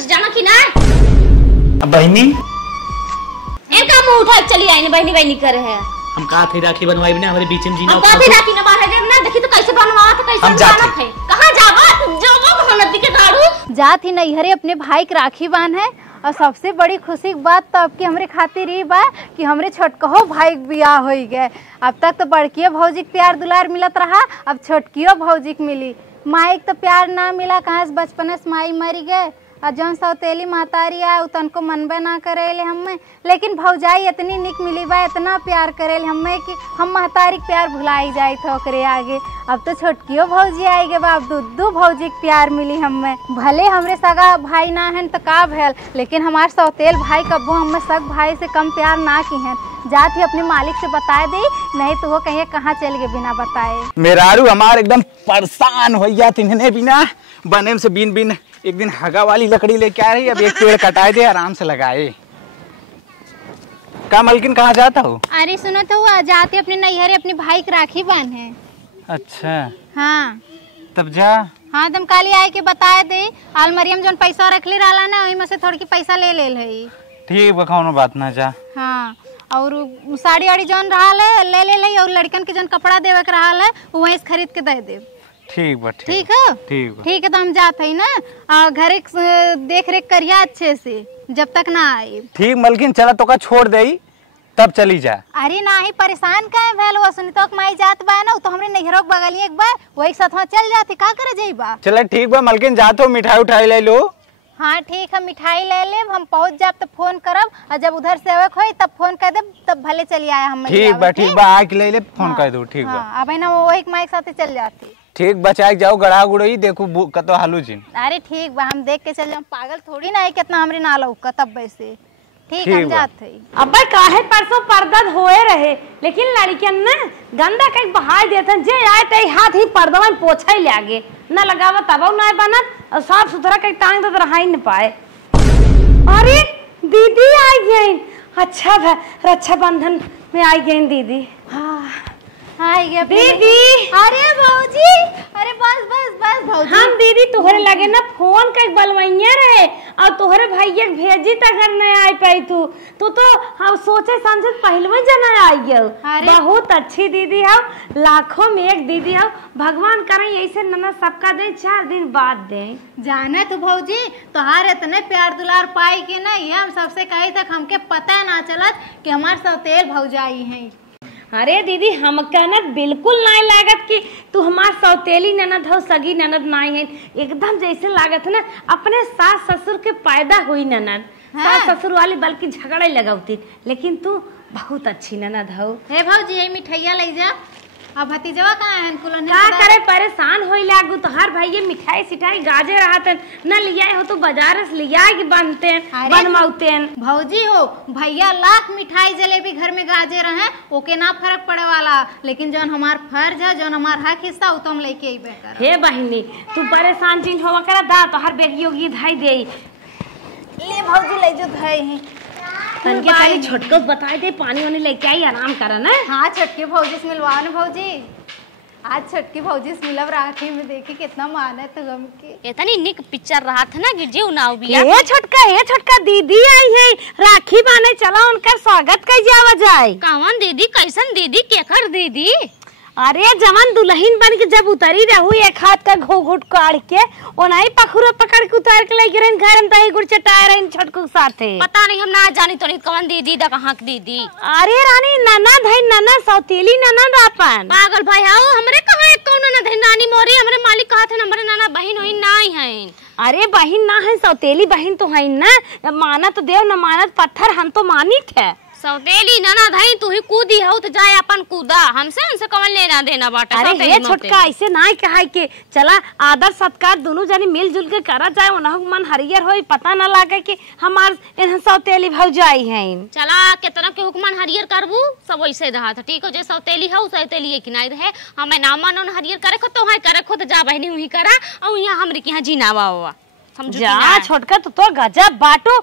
से जाना कि ना बहनी इनका मुंह उठा चली आई बहनी बहनी करे है। हम कहा थे राखी बनवाई बिना हमारे बीच में जीना हम कहा थे राखी न बांधे ना देखी तो कैसे बनवा तो कैसे जाना है कहां जावा जावा नदी के दारू जात ही नहीं हरे अपने भाई के राखी बांध है। और सबसे बड़ी खुशी की बात तो अब की हमरे खातिर ही बा कि हमरे छोटकहो भाई के बियाह हो गए। अब तक तो बड़कियो भौजी के प्यार दुलार मिलत रहा, अब छोटकियो भौजी के मिली। माई के तो प्यार ना मिला, कहाँ से बचपन से माई मरी गए और जौन सौतेली मातारी आए उ तनको मनबे ना करेले हमें, लेकिन भौजाई इतनी निक मिली बा, इतना प्यार करेले हमें कि हम महतारी के प्यार भुलाई जाए थे ओकरे आगे। अब तो छोटकियो भौजी आई गए बा, अब दुद्दू भौजी के प्यार मिली हमें। भले हमरे सगा भाई ना हैं तो का भैल, लेकिन हमारे सौतेल भाई कब्बो हमें सग भाई से कम प्यार ना की हैं। जात ही अपने मालिक से बता दे, नहीं तो वो कहीं कहाँ चल गए बिना बताए। मेरारू हमार एकदम परेशान हो गया तिन्हने बिना बने से बिन बिन एक दिन हगा वाली लकड़ी लेके आ रही, अब एक पेड़ कटाए दे आराम से लगाए। का मलकिन कहाँ जाता हो? अरे सुनो तो वो जाते अपने नैहरे अपने भाई के राखी बांधे। अच्छा हाँ तब जा। हाँ तुम काली आए के बताए दे, आलमरियम जोन पैसा रखले रहला ना वही में से थोड़ी पैसा ले है। ठीक बा कौनो बात ना जा। हाँ और साड़ी वाड़ी जौन रहा ले और लड़कन के जौन कपड़ा देवे के रहा वहीं से खरीद के दे दे। ठीक बा ठीक है ठीक है तो हम जाते हैं ना, घरे देख रेख करिया अच्छे से जब तक ना आए। ठीक मलकिन चला तो का छोड़ दे तब चली जा। अरे ना ही परेशान काहे भेल हो, सुनी तो माई जात बा ना तो हमरे नैहरों के बगलिए एक बार वही साथ वहाँ चल जाती, का करे जाइबा। चला ठीक बा मलकिन जाते हो, मिठाई उठाई ले लो। हाँ ठीक है मिठाई ले ले, हम पहुँच जाब तो फोन करब और जब उधर से आवक होई तब फोन कर दे, तब भले चली आया हम। ठीक बा आके ले ले फोन कर दो। ठीक बा अब ना वही माई के साथ चल जाती। ठीक बचा जाओ गड़ा गुड़ई देखो कतो हालू जी। अरे ठीक बा हम देख के चल जाओ, पागल थोड़ी ना है कितना हमरे ना लौका तब वैसे। ठीक हम जाते हैं। अब काहे परसों पर्दा होए रहे, लेकिन लड़कियन ना गंदा कहीं बहाय देते जे आए ते हाथ ही पर्दा में पोछा ही लागे ना लगावा तब ना बनत और साफ सुथरा कहीं टांग दे रहा ही न पाए। अरे दीदी आई गई, अच्छा रक्षाबंधन में आई गई दीदी। हाँ आई गया दीदी। अरे भौजी, अरे बस भौजी। हम दीदी तुहरे लगे ना फोन कई बलवैया रहे और तुहरे भैया भेजी त घर नहीं आई पाई तू तो हम सोचे समझे पहलवे जना आई गयो। बहुत अच्छी दीदी हो, लाखों में एक दीदी हो, भगवान करे ऐसे नना सबका दे 4 दिन बाद दे। जाने तो भौजी तोहार इतने प्यार दुलार पाई के ना ये हम सबसे कही तक हमके पता ना चलत कि हमार सौतेल भौजाई हैं। अरे दीदी हमका ना बिल्कुल नहीं लागत कि तू हमार सौतेली ननद हो, सगी ननद नहीं है, एकदम जैसे लागत ना अपने सास ससुर के पैदा हुई ननद। हाँ। सास ससुर वाली बल्कि झगड़ा लगौती, लेकिन तू बहुत अच्छी ननद हो। हे भौजी ये मिठाइया ले जा, अब भतीजवा कहाँ है? का करे परेशान होई लागू तो हर भाई मिठाई सिठाई गाजे रहते न लिया हो तो बाजार से लिया के बनते बनवाते भौजी हो। भैया लाख मिठाई जलेबी घर में गाजे रहे ओके ना फर्क पड़े वाला, लेकिन जौन हमार फर्ज है जौन हमार हक हिस्सा वो तो हम लेके ही बेकर। हे बहिनी तू परेशान चीज होवा करा दा तो हर बेगी योगी धाई दे ले भौजी ले जो धाई है तनके खाली छोटको बताए दे पानी वानी लेके आई आराम करा ना। हाँ छोटकी भौजी से मिलवा ना भौजी, आज छोटकी भौजी से मिलब राखी में, देखी कितना मान है तुम के। इतनी निक पिक्चर रहा था ना गिरजे उनाव बिया। हे छोटका दीदी आई है राखी बाने चला उनका स्वागत कैसे आवा जाए। कौन दीदी कैसन दीदी केकर दीदी? अरे जवान दुल्हन बन के जब उतरी रहू एक हाथ का घोघुट काट के ओनाई पखुरा पकड़ के उतार के लेके रही घर में तही गुड़ चटाए रही छोटकू के साथे। पता नहीं हम ना जानी तो नहीं कौन दीदी दा कहां की दीदी। अरे रानी ननद है, ननद सौतेली ननद अपन। पागल भाई आओ हमरे कहां एक कौन ननद है? नानी मोरी हमरे मालिक कहा थे हमरे नाना बहन होई नहीं है। अरे बहन ना है सौतेली बहन तो है ना, माना तो देव न मानत पत्थर, हम तो मानी थे। सौतेली ननद है तू ही कूदी हो तो जाए अपन कूदा, हमसे उनसे कौन लेना देना बाटा। अरे ये छोटका ऐसे ना कहा के चला आदर सत्कार दोनों जनी मिलजुल के करा जाए, उनहु मन हरियर होई पता ना लागे कि हमार सौतेली भौजाई है। चला कितना के हुक्मन हरियर करबू सब वैसे रहा था। ठीक हो जे सौतेली हो सौतेली एक नहीं रहे, हमें ना मानो हरियर करे खो तो है करे खो तो जा बहनी हुई करा और यहाँ हमरे के यहाँ जीनावा हुआ जा छोटका तो गजब बाटो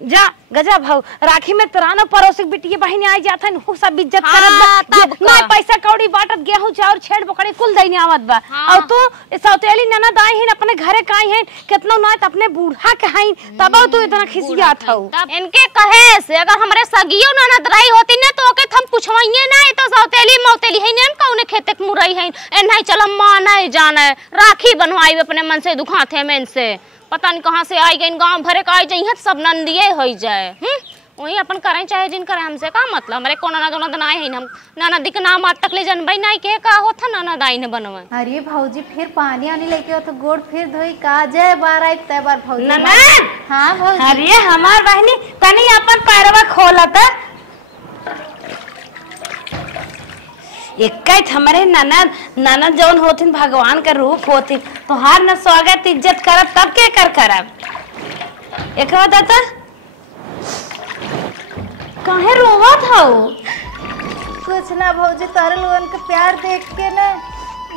जा गजब भाव राखी में तोराना पड़ोसिक बिटिया बहन आई जात है खूब सब इज्जत करत बा ना पैसा कौड़ी बाटत गेहूं चाउर छेड़ बकड़ी कुल दैनी आवत बा और तू सौतेली ननद आई है अपने घरे काई है कितना ना अपने बूढ़ा के हई तब तू इतना खिसियात हौ इनके कहे से अगर हमरे सगियो ननद रही होती ना तो ओके हम पूछवाइए ना तो सौतेली मौतेली है ना कौने खेते के मुरई है नहीं चल माने जाने राखी बनवाई अपने मन से दुखा थे में से पता नहीं कहां से आई गई गांव भरे का आई जाई सब नंदिए हो जाए वही अपन करें चाहे जिन करे हमसे का मतलब हमरे कोनो ना दोना दनाए है हम ननद के नाम आज तक ले जनबई नहीं के का होता ननद आई ने बनवे। अरे भौजी फिर पानी आने लेके हो तो गोड़ फिर धोई का जय बार आई तय बार भौजी ननद। हां भौजी अरे हमार बहनी तनी अपन पैरवा खोलत एक हमारे ननद ननद जौन होथिन भगवान का रूप होथिन तोहार न स्वागत इज्जत करब तब के करब एक दाता काहे रोवत हौ कुछ ना भौजी तारे लोगन के प्यार देख के ना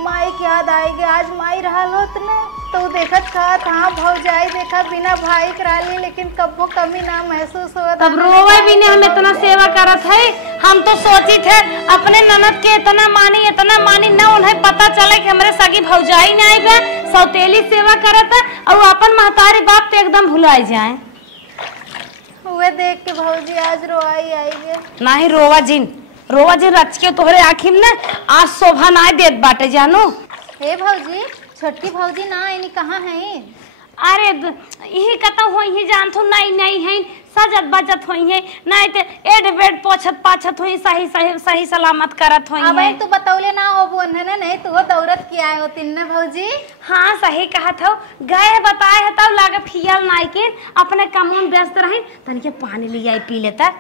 माई की याद आएगी आज माई रहल होत ना तो देखत का हां भौजाई देखा बिना भाई कराली लेकिन कब्बो कमी ना महसूस होत तब रोवे भी नहीं हम इतना सेवा करत है हम तो सोची थे अपने ननद के इतना मानी ना उन्हें पता चले कि हमरे सगी भौजाई नहीं आई बा सौतेली सेवा करत और अपन महतारी बाप पे एकदम भुलाई जाए वे देख के भौजी आज रोई आईगे नहीं रोवा जिन रच के तोहरे आखिर ना आज शोभा ना देत बाटे जानो। हे भौजी छोटकी भौजी ना इनी कहाँ है अरे यही कता होई है जान थो नहीं है सजत बजत होई है नहीं ते एड बेड पोछत पाछत होई सही सलामत करत होई है। अब तो बतौले ना हो बोन है ना नहीं तो वो दौरत किया है होती ना भौजी। हाँ सही कहा था गए बताए है तब लागे फियल नाई के अपने कामों व्यस्त रहे तनी के पानी ले आई पी लेता।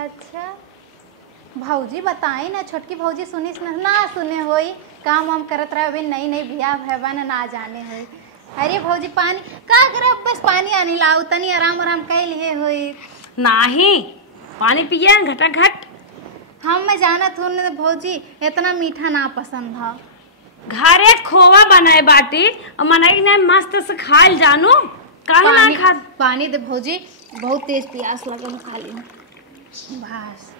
अच्छा भौजी बताई ना छोटकी भौजी सुनी ना सुने होई काम वाम करत रहे अभी नई बियाह भैबा ना जाने होई। अरे भौजी पानी का करब बस पानी आनी लाऊ तनी आराम कर लिए होई नहीं पानी पिए घटा घट हम मैं जानत हूँ भौजी इतना मीठा ना पसंद है घरे खोवा बनाए बाटी और मनाई ना मस्त से खाल जानो काहे ना खा पानी दे भौजी बहुत तेज प्यास लगल खाली बस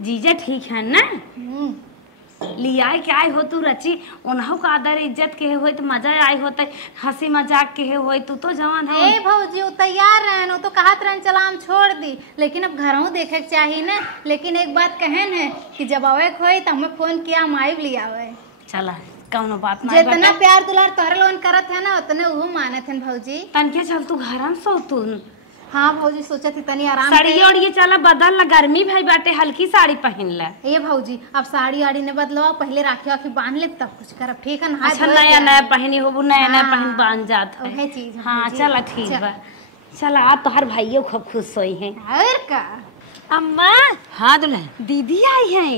जीजा ठीक है ना लिया क्या हो तू रची उन्हों का आदर इज्जत के हो तो मजा आई होता हंसी मजाक के हो तू तो जवान है। ए भौजी वो तैयार रहन तो कहत रहन चला हम छोड़ दी लेकिन अब घरों देखे के चाहिए ना लेकिन एक बात कहन है कि जब आवे खोई तो हमें फोन किया हम आइब लिया आवे चला कौनो बात नहीं जितना प्यार दुलार तोहरे लोगन करत है ना उतने वो मानत है भौजी तन के चल तू घर सो तू। हाँ भौजी सोचा थी तनी आराम साड़ी और ये चला बदल ला गर्मी भाई बाटे हल्की साड़ी पहन ले। ये भौजी अब साड़ी आड़ी ने बदलो पहले राखी वाखी बांध ले तब कुछ करब ठीक है ना। अच्छा नया पहनी हो नया पहन बांध जात है चीज हाँ चला ठीक बा चला आ तोहर भाइयों खूब खुश होई है। और का अम्मा हाँ दुल्हन दीदी आई है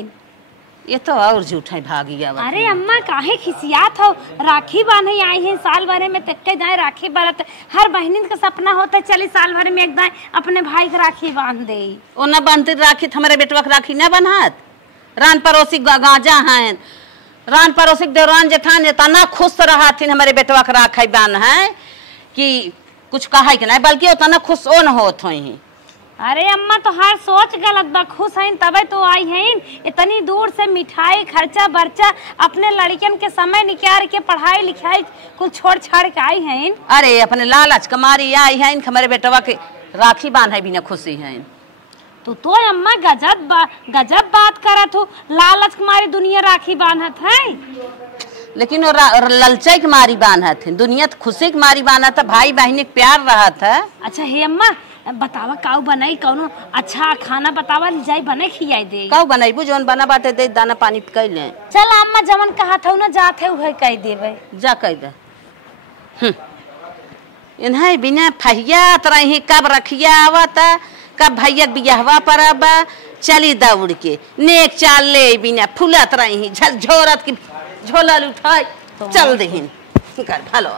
ये तो और झूठ है भागी गया। अरे अम्मा काहे खिसियात हो राखी बांधे आई है साल भरे में तक जाए राखी बांधत हर बहनिन का सपना होता है चले साल भर में एक दाए अपने भाई के राखी बांध दे ओ न बांधते राखी हमारे बेटवा के राखी न बन्हात रान पड़ोसी गाजा हैं रान पड़ोसी देवरान जेठान इतना खुश रहा थी हमारे बेटवा के राखी बांध है कि कुछ कहा कि नहीं बल्कि उतना खुश ओ न होत हुई। अरे अम्मा तो हर सोच गलत बा खुश है तबे तो आई है इतनी दूर से मिठाई खर्चा बर्चा अपने लड़कियन के समय निकाल के पढ़ाई लिखाई कुछ छोड़ छाड़ के आई है। अरे अपने लालच कमारी आई है हमारे बेटवा के राखी बांधे भी न खुशी है। तो अम्मा गजब बात करत हो लालच कुमारी दुनिया राखी बांधत है लेकिन वो ललचाई के मारी बांधत है दुनिया खुशी के मारी बांधत है भाई बहनी के प्यार रहत है। अच्छा हे अम्मा बतावा काऊ बनाई कौनो अच्छा खाना बतावा जाई बने खियाई दे काऊ बनाई जोन बना बाटे दे दाना पानी कई ले चल अम्मा जवन कहा था ना जात है वही कह देवे जा कह दे इन्हें बिना फहियात रही कब रखिया आवत कब भैया बियाहवा पर अब चली दौड़ के नेक चाल ले बिना फुलत रही झोरत की झोला उठाई चल दहीन कर भलो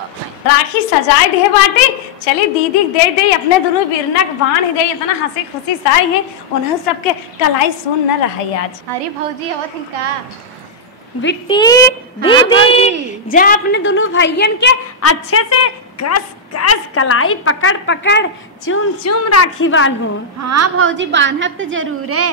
राखी सजाए दे बाटे चली दीदी दे अपने दोनों बिरना बाण दे इतना हंसी खुशी साई है उन्हें सबके कलाई सुन न रहा आज। अरे भौजी आवत का बिट्टी दीदी जा अपने दोनों भाइयन के अच्छे से कस कस कलाई पकड़ पकड़ चूम चूम राखी बांधो। हाँ भौजी बांधब तो जरूर है।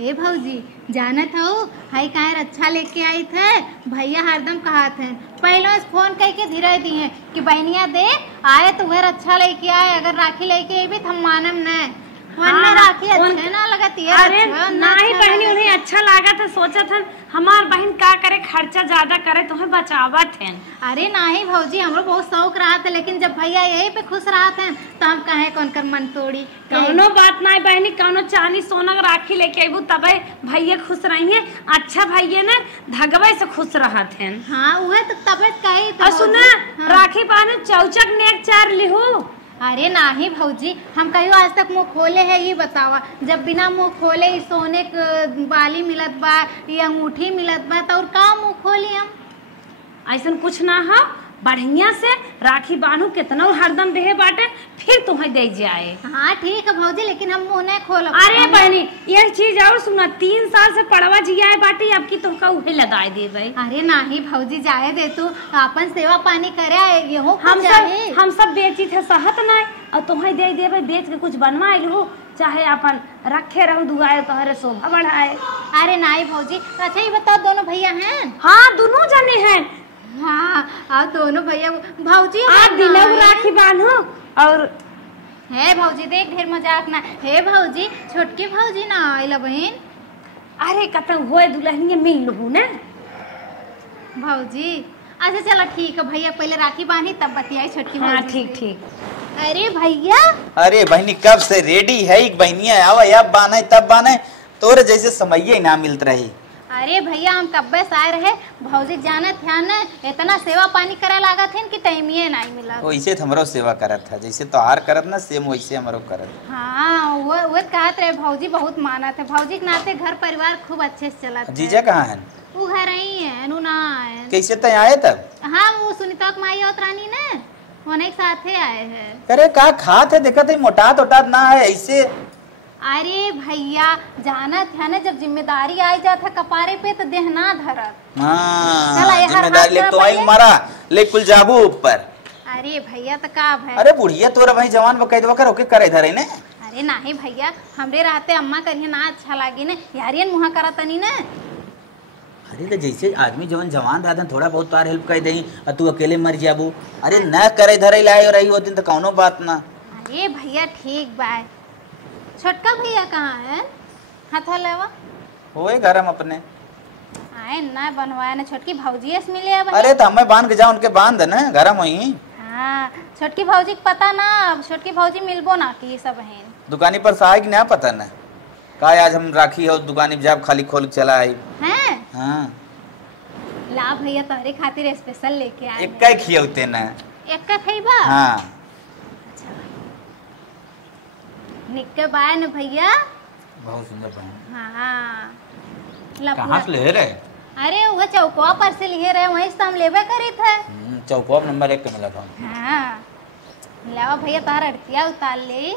ए भौजी जानत हो हाई कायर अच्छा लेके आई थे भैया हरदम कहा थे पहले फोन करके धीरे दी है कि बहनिया दे आए तो वह अच्छा लेके आए, अगर राखी लेके आई भी तो हम मानम न में राखी अच्छे ना लगती है। अरे नहीं बहनी उन्हें अच्छा लगा था, सोचा था हमार बहन का करे खर्चा ज्यादा करे तुम्हें बचावत है। अरे नहीं भौजी हमरो बहुत शौक रहा था, लेकिन जब भैया यही पे खुश रहा थे तो हम कहे कौन कर मन तोड़ी। कौनो बात नहीं बहनी, कौनो चांदी सोना राखी लेके आबू तबे भैया खुश रही है। अच्छा भैया ने धगवे से खुश रहा थे। हाँ वह तो तबे कही तो सुना राखी बांधे चौचक नेक चार लिहू। अरे नहीं भौजी हम कहियो आज तक मुँह खोले है ये बतावा, जब बिना मुँह खोले ही सोने के बाली मिलत बा या अंगूठी मिलत बा तो और का मुँह खोली हम। ऐसा कुछ ना हो, बढ़िया से राखी बांधू कितना हरदम देहे बाटे फिर तुम्हें दे जाए। हाँ ठीक है भौजी लेकिन हम मुँह नहीं खोल। अरे बहनी एक चीज और सुना, 3 साल से पड़वा जिया है बाटी अब की तुमका उहे लगाए दे भाई। अरे नहीं भौजी जाए दे तू अपन सेवा पानी करे ये हम सब बेची थे सहत नहीं और तुम्हें दे दे भाई, बेच के कुछ बनवा लू चाहे अपन रखे रहू दुआए तुम्हारे शोभा बढ़ाए। अरे नहीं भौजी अच्छा ये बताओ दोनों भैया हैं? हाँ दोनों जने हैं। हाँ दोनों भैया भौजी आप दिलऊ राखी बांधो और है भौजी देख ढेर मजाक ना है भौजी छोटकी भौजी ना आइला बहन। अरे कतंग होए दुल्हनिया मिल लू ना भौजी। अच्छा चलो ठीक है भैया पहले राखी बांधी तब बतियाई छोटकी हाँ भौजी। ठीक ठीक। अरे भैया अरे बहनी कब से रेडी है बहनिया आवा अब बाने तब बाने तोरे जैसे समय ही ना मिलत रही। अरे भैया हम कब्बे से आए रहे भौजी जाने थे न इतना सेवा पानी करे लगा थे कि टाइम ही नहीं मिला। वैसे हमरो सेवा करत था जैसे तोहार करत ना सेम वैसे हमरो करत। हाँ वो कहते रहे भौजी बहुत माना थे, भौजी के नाते घर परिवार खूब अच्छे से चला। जीजा कहाँ है? वो घर ही है नु ना है। कैसे तय आए तब? हाँ वो सुनीता की माई और रानी ने होने के साथ आए हैं। अरे का खात है देखा थे मोटात ओटात ना है ऐसे। अरे भैया जाना था ना जब जिम्मेदारी आई जाता कपारे पे तो देह ना धरत। हाँ जिम्मेदारी ले तो आई मारा ले कुल जाबू ऊपर। अरे भैया तो का भाई। अरे बुढ़िया तोरा भाई जवान बकैदवा कर ओके करे धरे ने। अरे नहीं भैया हमरे रहते अम्मा करिए ना अच्छा लागी ने यारियन मुहा करत नहीं ने। अरे तो जैसे आदमी जवान जवान रहता थोड़ा बहुत तार हेल्प कर दही और तू अकेले मर जाबू। अरे न करे धरे लाए रही होती तो कौनो बात ना। अरे भैया ठीक बाय। छोटका भैया कहाँ है? हाथा लेवा होए घर हम अपने आए ना बनवाया ना छोटकी भौजी से मिले। अरे तो हमें बांध के जाओ उनके बांध ना घर हम वही। हाँ छोटकी भौजी को पता ना अब छोटकी भौजी मिलबो ना की सब है दुकानी पर साई कि ना पता ना का आज हम राखी हो दुकानी जाब खाली खोल चला आई हैं। हाँ ला भैया तोहरे खातिर स्पेशल लेके आए। एक का खियौते ना एक का खइबा? हाँ निक्के बाय न भैया बहुत सुंदर बहन। हाँ कहाँ से ले रहे? अरे वो चौकवा पर से लिए रहे वहीं से हम लेबे करी थे। चौकवा नंबर 1 पे मिला था। हाँ लावा भैया तार अड़तिया उतार ले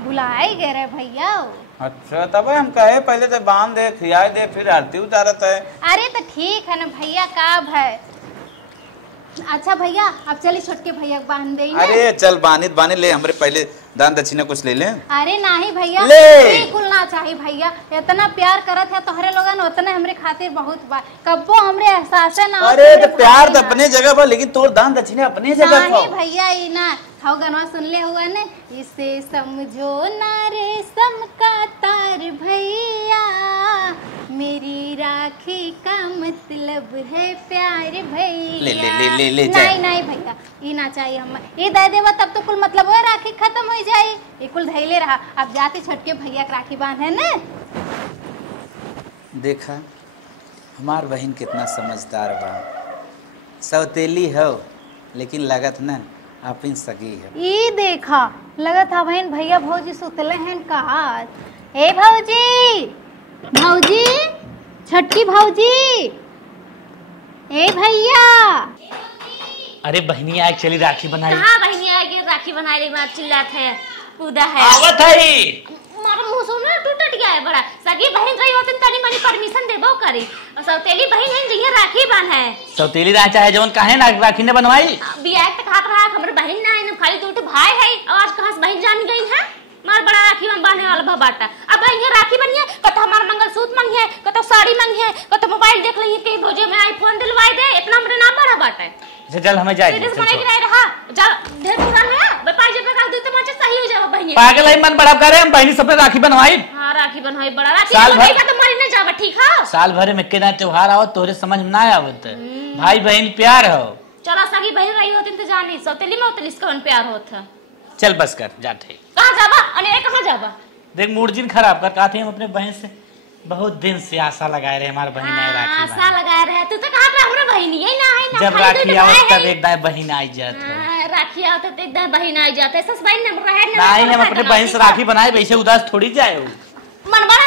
बुलाए गए रहे भैया। अच्छा तब हम कहे पहले तो बांध दे खिया दे फिर आरती उतारत है। अरे तो ठीक है ना भैया का है। अच्छा भैया अब चलिए छोटके भैया बांध दे। अरे चल बाने ले हमरे पहले दान दक्षिणा कुछ ले ले। अरे नहीं भैया बिल्कुल ना चाहिए भैया इतना प्यार करत है तोहरे लोगन उतने हमरे खातिर बहुत बा कब्बो हमरे एहसास ना। अरे तो प्यार तो अपने जगह पर लेकिन तोर दान दक्षिणा अपने जगह पर। नहीं भैया ये ना हाउ गनवा सुन ले हुआ ने इसे समझो ना रेशम का तार भैया मेरी राखी का मतलब है प्यार भैया। ले ले ले ले ले नहीं भैया ये ना चाहिए हम ये दे देवा तब तो कुल मतलब है राखी खत्म हो जाए। ये कुल धैले रहा अब जाते छोटके भैया के राखी बांधे ने। देखा हमार बहन कितना समझदार बा सौतेली हो लेकिन लागत ना अपन सगी है। ये देखा लगा था बहन भैया भौजी सुतले हैं कहा। ए भौजी भौजी छटकी भौजी ए भैया। अरे बहनिया एक चली राखी बनाई। हाँ बहनिया आगे राखी बनाई रही बात चिल्लात है कूदा है आवत है मारो मुंह सुनो टूट गया है बड़ा। सगी बहन रही होती तनी मनी परमिशन देबो करी। और सौतेली बहन है जिया राखी बन है। सौतेली राखी चाहे जवन काहे ना राखी ने बनवाई। बियाह तक हाथ रहा हमर बहन ना है खाली दूट भाई है और आज कहां से बहन जान गई है। मार बड़ा राखी में बांधने वाला भबाटा। अब ये राखी बनिए कतो हमार मंगलसूत्र मांगिए कतो साड़ी मांगिए कतो मोबाइल देख लइए के भोजे में आईफोन दिलवाई दे इतना हमरे नाम बड़ा बाटा है। चल हमें जाए चल बनाई गिराई रहा जा ढेर पूरा है बेपाई जे लगा दे तो मचे सही हो जाओ बहनी। पागल है मन बड़ा करे हम बहनी सब पे राखी बनवाई। हां राखी बनवाई बड़ा राखी बनवाई का तो मरी न जावे ठीक है। साल भर में केना त्योहार आओ तोरे समझ में ना आवत। भाई बहन प्यार हो। चलो सगी बहन रही होती तो जानी सौतेली में उतली कौन प्यार होता। चल बस कर जाते। कहां जाबा अने कहां जाबा। देख मूड जिन खराब कर कहते हम अपने बहन से बहुत दिन से आशा लगाए रहे हमारे बहन है राखी। आशा लगाए रहे तू तो कहां पे हमरा बहन यही ना है ना। जब राखी आवत तब एक दाई बहन आई जात है। राखी आवत तो एक दाई बहन आई जात है। सस बहन न रहे ना नहीं हम अपने बहन से राखी बनाए वैसे उदास थोड़ी जाए हो। मन बड़ा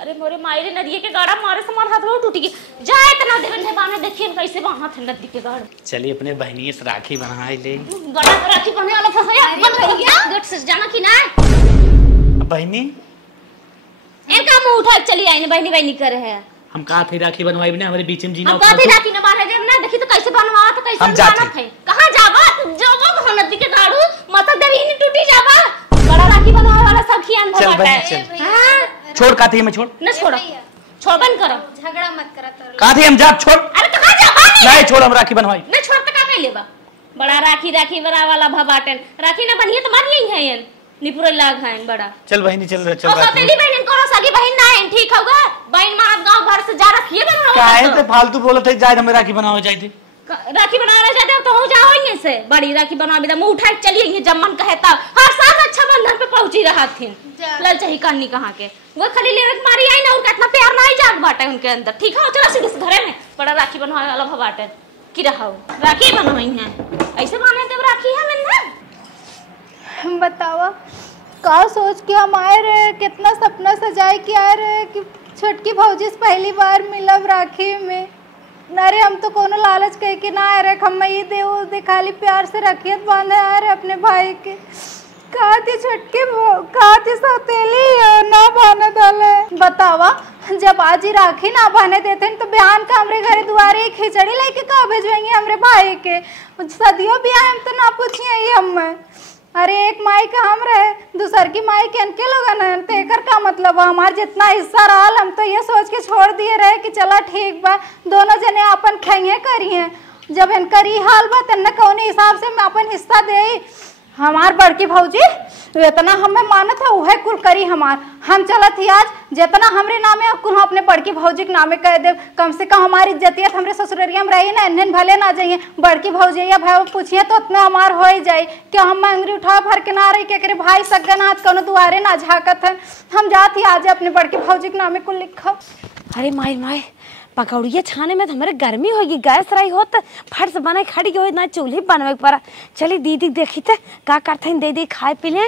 अरे मोरे मायरे नदिए के गाड़ा मारे से मार हाथ वो टूट गई। जा इतना देवन है बाने देखिए कैसे वहां थे नदी के गाड़। चलिए अपने बहनी से राखी बनाए ले। बड़ा राखी बने वाला फसया बन भैया गेट से जाना कि ना। बहनी इनका मुंह उठा चली आई ने बहनी बहनी करे है। हम कहा थे राखी बनवाई बिना हमारे बीच में जीना। हम कहा थे राखी न बांधे जब ना देखी तो कैसे बनवा तो कैसे जाना थे। कहां जावा जावा नदी के गाड़ू माता देवी नहीं टूटी जावा। बड़ा राखी बनवाने वाला सब खियान भरता है। हां छोड़ काथी में छोड़ न छोड़ो छोड़ बंद करो झगड़ा मत करा तो काथी हम जाब छोड़। अरे तो कहां जावा नहीं छोड़ हम राखी बनवाई न छोड़ तो का लेबा। बड़ा राखी राखी बड़ा वाला भबाटन राखी न बनिए तो मार यही है ये निपुर लाग है बड़ा। चल बहनी चल चल और सौतेली बहन को सगी बहन ना है ठीक होगा। बहन मार गांव भर से जा रखिए बनवा काहे ते फालतू बोलत है जाए हम राखी बनावे जाई। राखी बनाना चाहते हो तो हो जाओ यहीं से बड़ी राखी बनवा बिदा मुंह उठा के चलिए ये जब मन कहता हर साल अच्छा बंधन पे पहुंची रहा थी। लल चाहिए कहानी कहां के वो खाली ले रख मारी आई ना और कितना प्यार ना ही जाग बाटा उनके अंदर ठीक है। चलो सीधे घरे में बड़ा राखी बनवाने वाला भबाटे की रहा राखी बनवाई है ऐसे बने तब राखी है मैंने बतावा का सोच के हम आए रहे कितना सपना सजाए के आए रहे कि छोटकी भौजी से पहली बार मिलब राखी में। अरे हम तो कोनो लालच कह के ना आए रहे हम ये दे खाली प्यार से रखियत बांधे आ रहे अपने भाई के। कहा थी छोटकी कहा थी सौतेली ना बांधे डाले। बतावा जब आज ही राखी ना बांधे देते तो बयान का हमरे घरे दुआरे खिचड़ी लेके कहा भेजवाएंगे हमरे भाई के। सदियों भी आए हम तो ना पूछिए हम। अरे एक माई का हम रहे दूसर की माई के अनके लोगन तेकर का मतलब हमार जितना हिस्सा रहा हम तो ये सोच के छोड़ दिए रहे कि चला ठीक बा दोनों जने अपन खेंगे करिए। जब इनकर ई हाल बा तन्ने कौने हिसाब से मैं अपन हिस्सा दे। हमार बड़की भौजी इतना हमें मानत है वह कुल करी हमार। हम चलत ही आज जितना हमरे नामे कुल हम अपने बड़की भौजी के नामे कह दे। कम से कम हमारी इज्जतियत हमरे ससुररिया में रही ना इन्हें भले ना जाइए बड़की भौजी या भाई पूछिए तो उतना हमार हो ही जाए। क्या हम अंगरी उठा भर के ना रही के भाई सगन हाथ कौन दुआरे ना झाकत है। हम जाती आज अपने बड़की भौजी के नामे कुल लिखब। अरे माई माई पकौड़िया छाने में तो हमारे गर्मी होगी गैस रही हो तो फट से बनाई खड़ी हो ना चूल्ही बनवे पड़ा। चली दीदी देखी थे का करते दे दी खाए पी ले।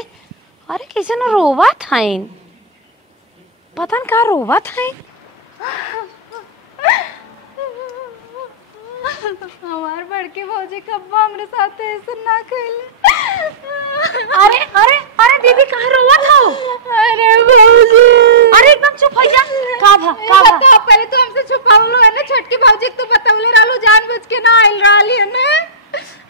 अरे किसी ने रोवा था पता न का रोवा था। हमार बड़की भौजी कब्बा हमरे साथ ऐसे ना खेले। अरे अरे अरे दीदी कहाँ रोवा था। अरे भौजी अरे एकदम चुप हो जा का भा पहले तो हमसे छुपावलो है ना छोटकी भौजी तो बतावले रहलो जानबूझ के ना आइल रहली है ना।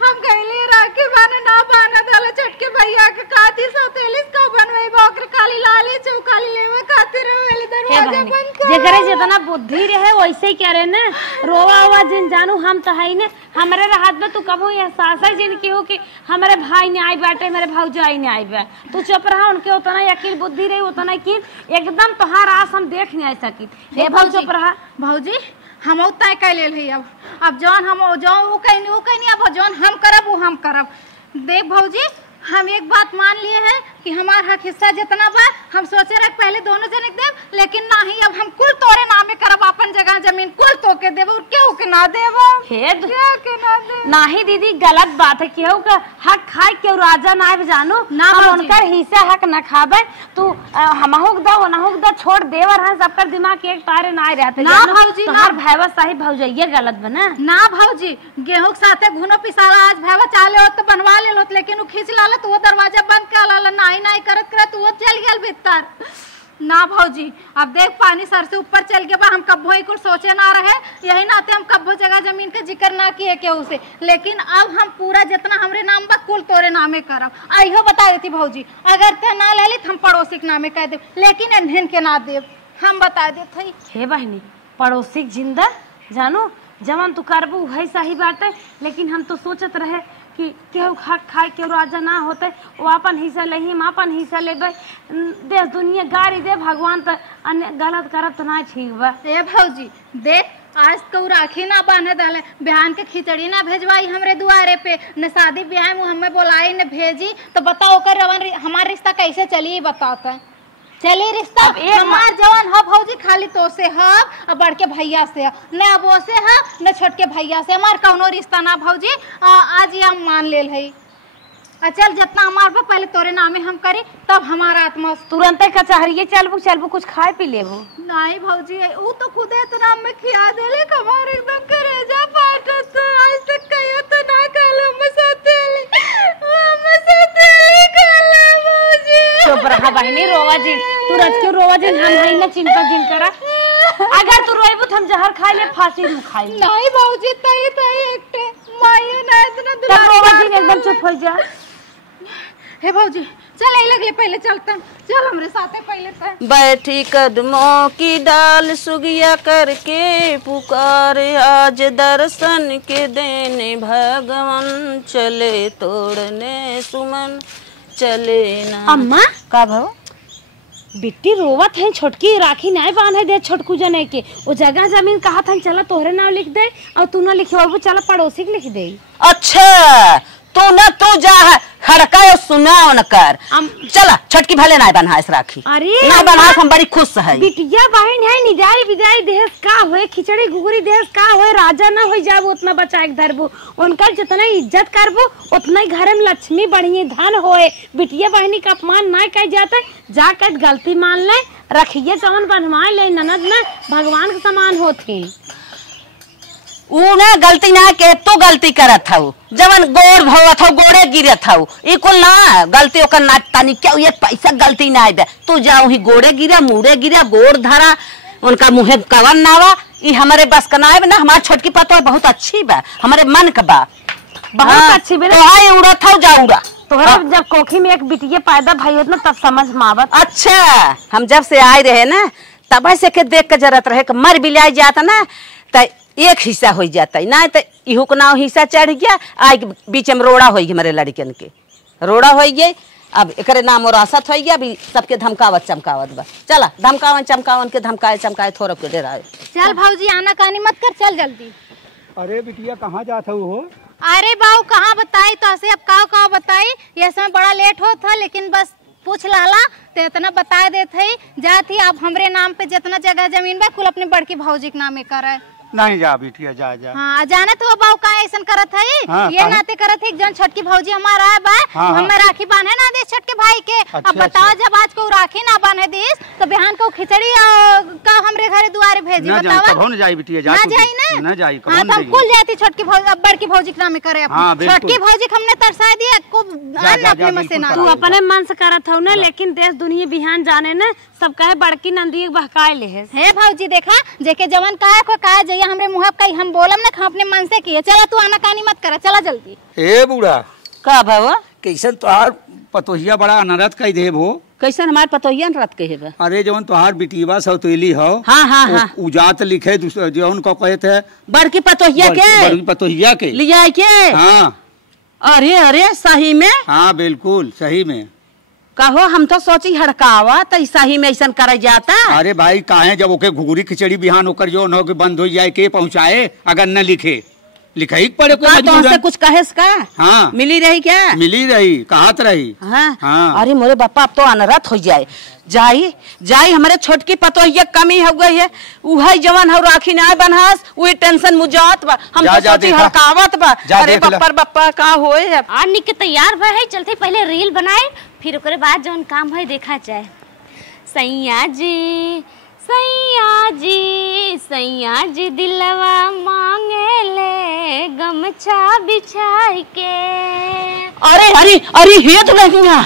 हम कहले राखी बाने ना बाना दाला छोटके भैया के काती सौतेली का बनवाई बकरी काली लाली चौकाली लेवे खातिर वाले दरवाजा बंद कर। जेकरे जितना बुद्धि रहे वैसे ही करे ना रोवा हुआ जिन जानू हम तो है ना हमारे राहत में तू कबो एहसास है जिन की हो कि हमारे भाई ने आई बैठे मेरे भाऊजाई ने आई बे तू चुप रहा उनके उतना यकीन बुद्धि रही उतना यकीन एकदम तोहार आस हम देख नहीं सकी। हे भाऊ चुप रहा भौजी हम तय कह ले रही अब जौन हम जौन वो कहनी अब जौन हम करब वो हम करब। देख भौजी हम एक बात मान लिए हैं कि हमार हक हिस्सा जितना बा हम सोचे रहे पहले दोनों जने देव लेकिन नहीं अब हम कुल तोरे नामे करब अपन जगह जमीन कुल तो के देव और केहू के ना देव के ना दे। नहीं दीदी गलत बात है केहू का हक खाए केहू राजा ना जानू ना उनकर हिस्सा हक न खाबे तू हमहुक दा ओनहुक दा छोड़ देवर है सबकर दिमाग एक तारे ना रहते ना भौजी तुम्हार भैवा सही भौजैया गलत बना ना भौजी गेहूं के साथे घुनो पिसाला आज भैवा चाले हो तो बनवा ले लो लेकिन वो खींच लाला तो वो दरवाजा बंद कर लाला ना नाई नाई करत करत वो चल गया भीतर। ना भौजी अब देख पानी सर से ऊपर चल गया बा, हम कब्बो ही कुछ सोचे ना रहे, यही नाते हम कब्बो जगह जमीन का जिक्र ना किए केहू से, लेकिन अब हम पूरा जितना हमरे नाम बा कुल तोरे नामे करब। आइहो बता देती भौजी, अगर ते ना ले ली हम पड़ोसी के नामे कह देब, लेकिन एनहन के ना देब, हम बता देत हई। हे बहनी पड़ोसी जिंदा जानो जवन तू करबू वही सही बात है, लेकिन हम तो सोचत रहे कि केहू हक खाए केहू राजा ना होते, वो अपन हिस्सा ले हम अपन हिस्सा लेबे, देश दुनिया गाड़ी दे भगवान तो गलत करब तो ना ठीक बा। ए भौजी देख आज तो राखी ना बांधे दले, बिहान के खिचड़ी ना भेजवाई हमरे दुआरे पे, न शादी ब्याह में हमें बोलाई न भेजी, तो बताओ कर हमारा रिश्ता कैसे चली बताता चली रिश्ता हमार जवान ह भौजी खाली तो से ह और बड़के भैया से न वो से ह न छोटके भैया से, हमार कौनो रिश्ता ना भौजी आज ये हम मान लेल है। चल जितना हमार पर पहले तोरे नामे हम करी तब हमारा आत्मा तुरंत कचहरी चलबू चलबू कुछ खाए पी लेबू। नहीं भौजी वो तो खुद इतना में खिया देले हमारे एकदम करेजा फाटत, आज तक कहियो तो ना कहले मसतेली कहले भौजी। चुप रहा बहनी रोवा जी, तू रज के रोवा जी, हम हई ना चिंता जिन करा, अगर तू रोइबू तो हम जहर खाई ले फांसी रू खाई। नहीं भौजी तई तई एकटे मायो ना इतना दुलार रोवा जी एकदम चुप हो जा। हे भौजी चल आई लगले पहले चलते, चल हमरे साथे पहले से। बैठी कदमों की डाल सुगिया करके पुकार, आज दर्शन के देने भगवान, चले तोड़ने सुमन चले ना। अम्मा का भाव बिट्टी रोवत है, छोटकी राखी नहीं बांधे दे छोटकू जने के, वो जगह जमीन कहा था चला तोहरे नाम लिख दे और तू ना लिखवाबू चला पड़ोसी के लिख दे। अच्छा तो न तू जा हड़का सुनाओ न कर, चला छटकी भले ना बना इस राखी। अरे ना बना हम बड़ी खुश है। बिटिया बहन है निजारी बिजारी देश का होए, खिचड़ी घुगरी देश का होए, राजा ना हो जाबो उतना बचा के धरबो, उनका जितना इज्जत करबो उतना ही घर में लक्ष्मी बढ़िए धन होए। बिटिया बहनी का अपमान ना कह जाता, जाकर गलती मान ले, रखिए चवन बनवाए ले, ननद में भगवान के समान होती। ऊना गलती ना के तो गलती करत हूँ, जवन गोड़ धोवत हूँ गोड़े गिरत हूँ, इकुल ना गलती ओकर ना तानी क्या ये पैसा गलती ना आए, तू जाऊ ही गोड़े गिरा मुड़े गिरा गोड़ धरा, उनका मुँहे कवन नावा, ये हमारे बस का ना ना। हमार छोटकी पतो बहुत अच्छी बा, हमारे मन का बा बहुत अच्छी बे। तो आई उड़त हूँ जाऊंगा तोहरा जब कोखी में एक बिटिया पैदा भाई होत ना तब समझ मावत। अच्छा हम जब से आए रहे ना तब से के देख के जरूरत रहे मर भी लाई जाता ना तो एक हिस्सा हो जाता ना, तो इहू को नाव हिस्सा चढ़ गया, आज बीच में रोड़ा हो गया, हमारे लड़कन के रोड़ा हो गए, अब एक नाम और आसत हो गया, अभी सबके धमकावत चमकावत बा, चला धमकावन चमकावन के धमकाए चमकाए थोड़ा के डेरा। चल भौजी आना कहानी मत कर, चल जल्दी। अरे बिटिया कहाँ जाता हो? अरे बाऊ कहाँ बताई तो ऐसे अब का बताई, ये समय बड़ा लेट हो था, लेकिन बस पूछ लाला तो इतना बता देते जाती। अब हमरे नाम पे जितना जगह जमीन बा कुल अपने बड़की भौजी के नामे करे। नहीं जा बिटिया जा जा। हाँ जाने तो बाऊ का ऐसा करत है, हाँ, ये नाते करत है जन छटकी भौजी हमारा है बा, हाँ, हमें राखी बांधे ना दे छटके भाई के। अच्छा, अब बताओ जब आज को राखी ना बांधे दीस तो बिहान को खिचड़ी का हमरे घरे दुआरे भेजी, बतावा कभो न जाई बिटिया, जा ना जाई ना, ना जाई कभो हाँ न तो हम कुल जाती छटकी भौजी अब बड़की भौजी के नामे करे। हाँ, छटकी भौजी के हमने तरसा दिया को अपने में से ना, तू अपने मन से करत हो ना, लेकिन देश दुनिया बिहान जाने ना सब कहे बड़की नंदी बहकाए ले है भौजी। देखा जेके जवन काहे को काहे जइया हमरे मुंह कई हम बोलम ना अपने मन से किए। चला तू आना कानी मत करे, चला जल्दी। ए बूढ़ा का भावा कैसन तोहार पतोहिया बड़ा अनरत कई देव हो? कैसन हमार पतोहिया रत के है? अरे जवन तोहार बिटिया सौतेली हो, हाँ हाँ हाँ उजात लिखे जवन को कहे थे बड़की पतोहिया के, बड़की पतोहिया के लिया के। हाँ अरे अरे सही में? हाँ बिल्कुल सही में। कहो हम तो सोची हड़कावा तो सही में ऐसा कर जाता। अरे भाई काहे जब ओके घुघुरी खिचड़ी बिहान होकर जो न बंद हो जाए के पहुँचाए, अगर न लिखे लिखाई पड़े तो कुछ कहे का? हाँ मिली रही क्या? मिली रही कहात रही। हाँ, हाँ। अरे मोरे बापा अब तो अनरत हो जाए, जाई जाई हमारे छोटकी पतोहिया कमी हो गई है, वह जवान हो राखी ना बनहास वही टेंशन मुझात बा, हम तो सोची हड़कावत बा। अरे बप्पर बप्पा का होए है आज निक के तैयार भय है, चलते पहले रील बनाए फिर ओकरे बाद जौन काम है देखा जाए। सैया जी सैया जी सैया जी दिलवा मांगे ले गम गमछा बिछाई के। अरे अरे अरे हे तो लगिया।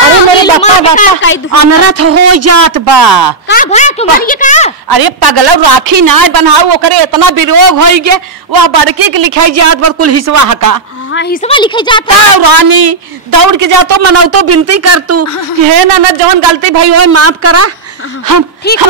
अरे मेरे बापा अनरथ हो जात बा। का भय तुम्हारी का? अरे पगला राखी ना बनाओ ओकरे इतना विरोग होई गे वह बड़के के लिखाई जात बर कुल हिस्सा हका। हां हिस्सा लिखे जात है रानी दौड़ के जातो मनाओ तो विनती कर तू कि हे ना जवन गलती भाई होय माफ करा। हम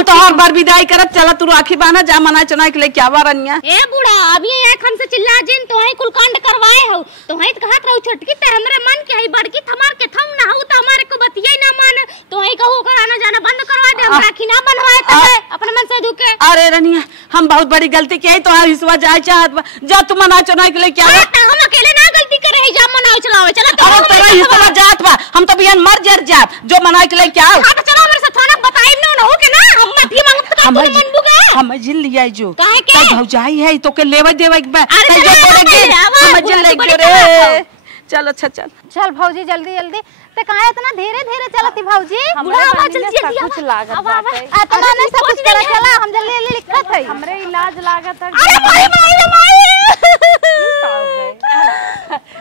तो हर बार विदाई करत चला तू राखी बाना जा मना चना के लेके आवा रनिया। ए बूढ़ा अभी एक हमसे चिल्ला जिन तो है कुल कांड करवाए हो तो है कहत रहू छोटकी ते हमरे मन के है बड़की थमार के थम ना हो तो हमारे को बतिया ना मान तो है कहू कर आना जाना बंद करवा दे हम राखी ना बनवाए तब अपने मन से दुखे। अरे रनिया हम बहुत बड़ी गलती की है तो हर हिस्सा जाए चाहत जा तू मना चना के लेके आवा। हम अकेले ना गलती करे है जा मनाओ चलावे चला। अरे तेरा हिस्सा जात बा हम तो बियान मर जर जाब जो मना के लेके आओ। हां तो चलो मेरे से थाना बताई ना हो के ना हम माफी मांगत का मन बुगा हम जिल लिया जो काहे के भौजाई है तो के लेवे देवे के अरे हम जिल ले रे। चल अच्छा चल चल भौजी जल्दी जल्दी ते कहां इतना धीरे धीरे चलती भौजी? बुढ़ा आवाज जल्दी जल्दी कुछ लागत बाटे इतना नहीं सब कुछ करा चला हम जल्दी जल्दी लिखत है हमरे इलाज लागत है। अरे माई माई माई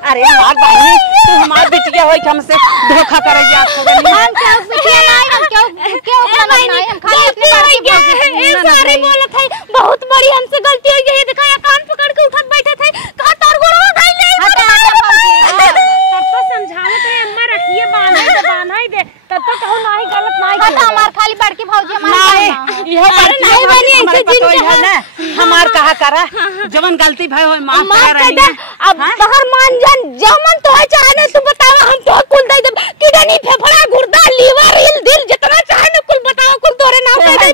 अरे यार भाई तू हमार बिटिया होई कि हमसे धोखा करे जात हो गनी। हम क्या बिटिया नहीं हम क्यों नहीं हम खाली अपने बारे में ए सारे बोलत है बहुत बड़ी हमसे गलती हो गई है। दिखाया कान पकड़ के उठत बैठे थे कहा तार गोड़वा गइले तो समझावत है अम्मा रखिए बांधा ही दे तब तक कहू नहीं गलत नहीं तो हमार खाली बड़की भौजी हमार नहीं यह नहीं बनी ऐसे जिन है ना हमार कहा करा जवन गलती भाई होय माफ कर रही अब तहर मान जान जमन तो है चाहे तू बताओ हम तो कुल दे दे किडनी फेफड़ा गुर्दा लीवर हिल दिल जितना चाहे ना कुल बताओ कुल तोरे नाम पे दे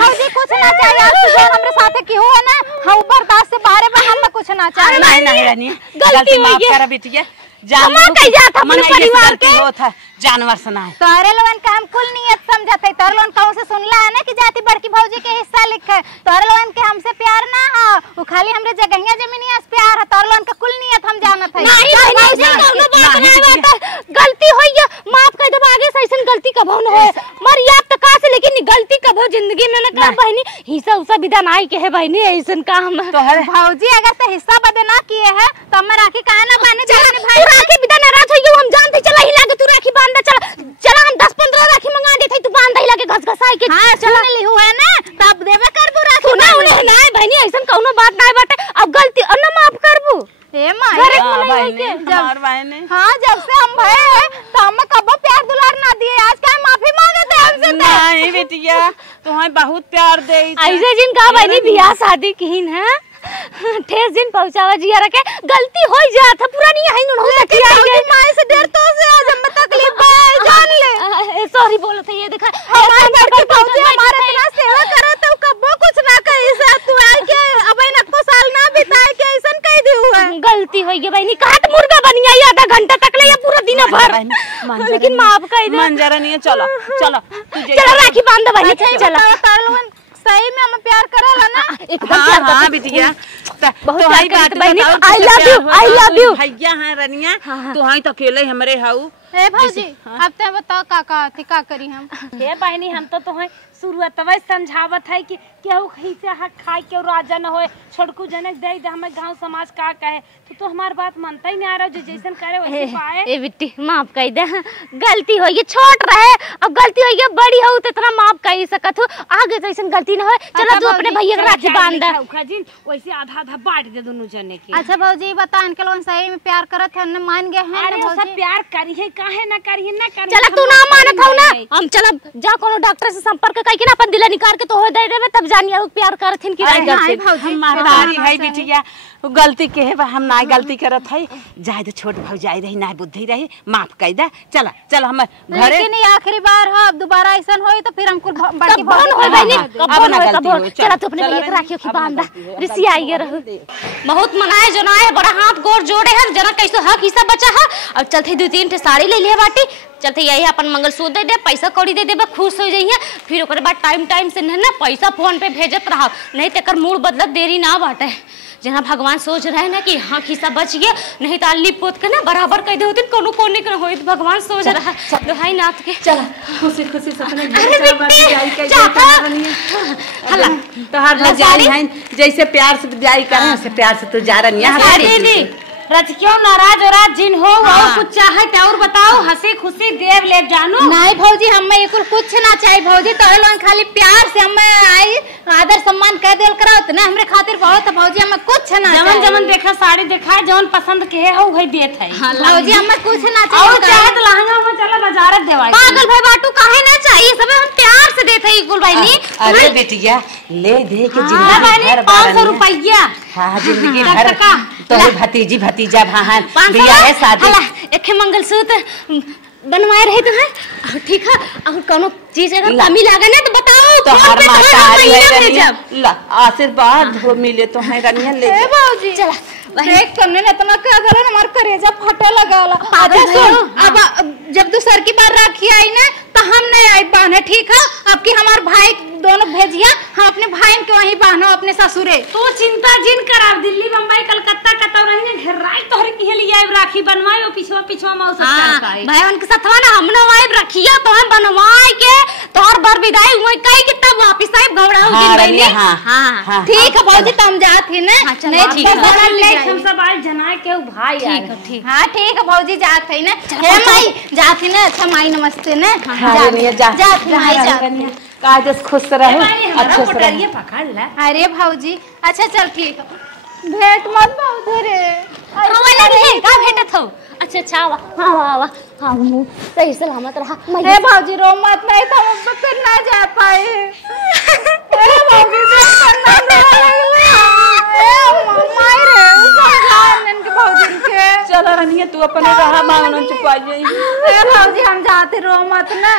भौजी कुछ ना चाहिए तुझे हमरे साथे की हुआ ना हम बर्दाश्त से बारे में हम कुछ ना चाहिए। नहीं नहीं रानी गलती माफ करा बिटिया जान कह जात अपने परिवार के होता जानवर से ना तोरे लोगन का हम कुल नियत समझते तोरे लोगन कहूं से सुनला है ना कि जाति बड़की भौजी के हिस्सा लिखे तोरे लोगन के हमसे प्यार ना हो वो खाली हमरे जगहिया जमीनिया से प्यार है तोरे लोगन का कुल नियत हम जानत है। नहीं भौजी कौनो बात नहीं बात गलती होई है माफ कर दे आगे से ऐसन गलती कबो न हो मर याद त का से लेकिन गलती कबो जिंदगी में न कर बहनी हिस्सा उसा विदा नहीं के है बहनी ऐसन काम तो भौजी अगर से हिस्सा बदे ना किए है तो हम राखी काहे ना बांधे जाने भाई राखी विदा नाराज होई हम जानते चला ही लागे तू राखी बांध चला चला हम 10-15 राखी मंगा देते तू बांध ही लागे घस घसाई के। हां चला ली हुआ ना तब देबे करबू राखी सुना उन्हें नहीं बहनी ऐसन कौनो बात नहीं बाटे अब गलती न माफ करबू ए माई हां जब से हम भय है तो हम कबो प्यार दुलार ना दिए आज का माफी मांगते हमसे नहीं बेटिया तुम्हें बहुत प्यार दे ऐसे जिन का बहनी बियाह शादी कीन है ठेस दिन पहुंचावा जिया रखे गलती हो जात है पूरा नहीं है नु लठिया के माई से डर तो से आज हम तकलीफ है जान ले सॉरी बोलत है ये देखा हमारे बड़की भौजी हमारे इतना सेवा करे तो कबो कुछ ना कही से तू आई के अब इन को साल ना बिताए के ऐसन कह दी हुआ गलती हो गई बहनी काट मुर्गा बन गया आधा घंटा तक ले या पूरा दिन भर लेकिन माफ कर दे मंजरा नहीं चलो चलो चलो राखी बांध दे बहनी चलो सही में हम प्यार करला ना एकदम प्यार हां बिटिया बहुत प्यार करत बहनी आई लव यू भैया हैं रनिया तू हां तो अकेले हमरे हाउ ए भौजी अब ते बताओ का करी हम हे बहनी हम तो है शुरुआतवे समझावत है कि केहू खीसे हक खाए के राजा न होए छोड़कू जनक दे दे हमें गांव समाज का कहे तो हमार बात मानता ही नहीं आ रहा जो जैसन करे वैसे पाए। ए बिट्टी माफ कर दे गलती हो गई छोट रहे अब गलती हो गई बड़ी हो तो इतना माफ कर सकत हो आगे तो ऐसन गलती न होए चलो तू अपने भैया के राखी बांध दे खाजिन वैसे आधा आधा बांट दे दोनों जने के। अच्छा भौजी बता इनके लोग सही में प्यार करत है न मान गए हैं अरे सब प्यार करी है काहे ना करी है ना करी चला तू ना मानत हो ना हम चला जा कोनो डॉक्टर से संपर्क करके ना अपन दिल निकाल के तो हो दे देबे तब जानिए प्यार करथिन कि नहीं करथिन। भौजी हमारी भाई बिटिया गलती के है हम ना गलती करत है जाय दे छोट भौजाई रही ना बुद्धि रही माफ कर दे चला चल हम घरे लेकिन ये आखिरी बार हो अब दोबारा ऐसा होई तो फिर हमको बड़की भौजी हो बहनी अब ना गलती चला तू अपने भैया के राखियो की बांध ऋषि आई रह बहुत मनाए जनाए बड़ा हाथ गोर जोड़े है जना कैसे हक हिस्सा बचा है अब चलते 2-3 ठे साड़ी ले लिए बाटी चलते यही अपन मंगलसूत्र दे दे, पैसा कौड़ी दे देबा, खुश हो जाइए। फिर ओकरे बाद टाइम से ना पैसा फोन पे भेजत रहा, नहीं तो एकर मूड बदलत देरी ना बाटे। जना भगवान सोच रहे ना कि हाँ खिस्सा बच गया, नहीं तो अल्ली पोत के ना बराबर कह दे होती कोनो कोने के होई। तो भगवान सोच रहा है दोहाई नाथ के। चल खुशी खुशी सपने हला तोहार भजाई है जैसे प्यार से बिदाई करे वैसे प्यार से तू जा रही है। दीदी रज क्यों नाराज और जिन हो और कुछ चाहे तो और बताओ, हंसी खुशी देव ले जानो। नहीं भौजी हमें ये कुछ ना चाहिए भौजी, तो लोग खाली प्यार से हमें आई आदर सम्मान कह देल करो ना हमरे खातिर बहुत है भौजी, हमें कुछ ना जवन जवन देखा साड़ी देखा जवन पसंद के है वही देत है भौजी, हमें कुछ ना और चाहिए। चाहे तो लहंगा में चला बाजार देवाई। पागल भाई बाटू काहे ना चाहिए, सब हम प्यार से देते हैं कुल भाई नी। अरे बेटिया ले दे के जिंदगी भर 500 रुपया। हाँ जिंदगी भर तो भतीजी भतीजा भाहन बिया है शादी। एक मंगलसूत्र बनवाए रहे तुम्हें, ठीक है। और कोनो चीज अगर कमी लागे ना तो बताओ, तो हर माता आशीर्वाद हो मिले तो है रनिया ले भौजी चला देख तुमने इतना क्या करा हमार करेजा फटे लगाला। अच्छा सुन, अब जब दूसर की बार राखी आई ना तो हम नहीं आई बांधे, ठीक है। अब की हमार भाई दोनों भेजिया, हम अपने भाई के वहीं बांधो अपने ससुरे। तो चिंता जिन करा, दिल्ली बम्बई कलकत्ता कतौरही घेराई तोहरे के लिए आई राखी बनवाई, पिछवा पिछवा मौसम चलता है भाई उनके साथ ना हम नवाई रखिया तो हम बनवाई के तोहर बर विदाई हुई कई कितना वापस आई घबरा हो गई बहनी। हां ठीक है भौजी, तुम जात ही ना। नहीं ठीक है, हम सब आज जनाए के भाई ठीक है ठीक। हाँ ठीक है भौजी, जात है ना। हे माई जात है ना। अच्छा माई नमस्ते ना। जात माई जात काजस खुश रहो, अच्छे से रहो। पकड़ ले। अरे भौजी अच्छा चल ठीक है, भेंट मत भौजी रे। रोवे लगी है का भेटत हो। अच्छा अच्छा आवा हां सही सलामत रहा। हे भौजी रो मत, नहीं तो हम फिर ना जा पाए। हे भौजी करना माई रे समझान के भौजी के। चल रनिया तू अपने रहा मांगनो चुपा जाई। हे भौजी हम जाते, रो मत ना।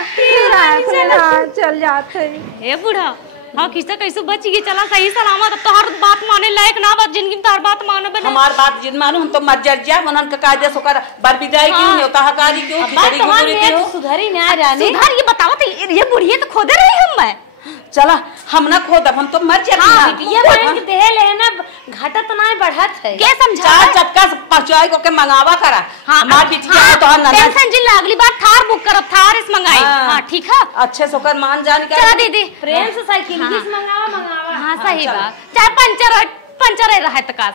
चल जाते। हे बूढ़ा हाँ किस्सा कैसे बच गई, चला सही सलामत। अब तो हर बात माने लायक ना बात जिंदगी में हर बात मानो बने। हमार बात जिन मानो हम तो मत जर जा मनन का काजस ओकर बर विदाई क्यों नहीं होता हकारी क्यों खिचड़ी की पूरी क्यों सुधरी ना जाने। सुधार ये बताओ तो ये बुढ़िया तो खोदे रही हम मैं। चला हम ना खोद, हम तो मर जाते। ये मान के दे लेना घाटा तो ना बढ़त है। के समझा चार चक्का पहुंचाई को के मंगावा करा। हमार बिटिया तो ना टेंशन जिन लागली बात थार बुक करब, थार इस मंगाई। हां ठीक है अच्छे से ओकर मान जान के। चला दीदी प्रेम से साइकिल किस मंगावा। हां सही बात, चाहे पंचर रहे त का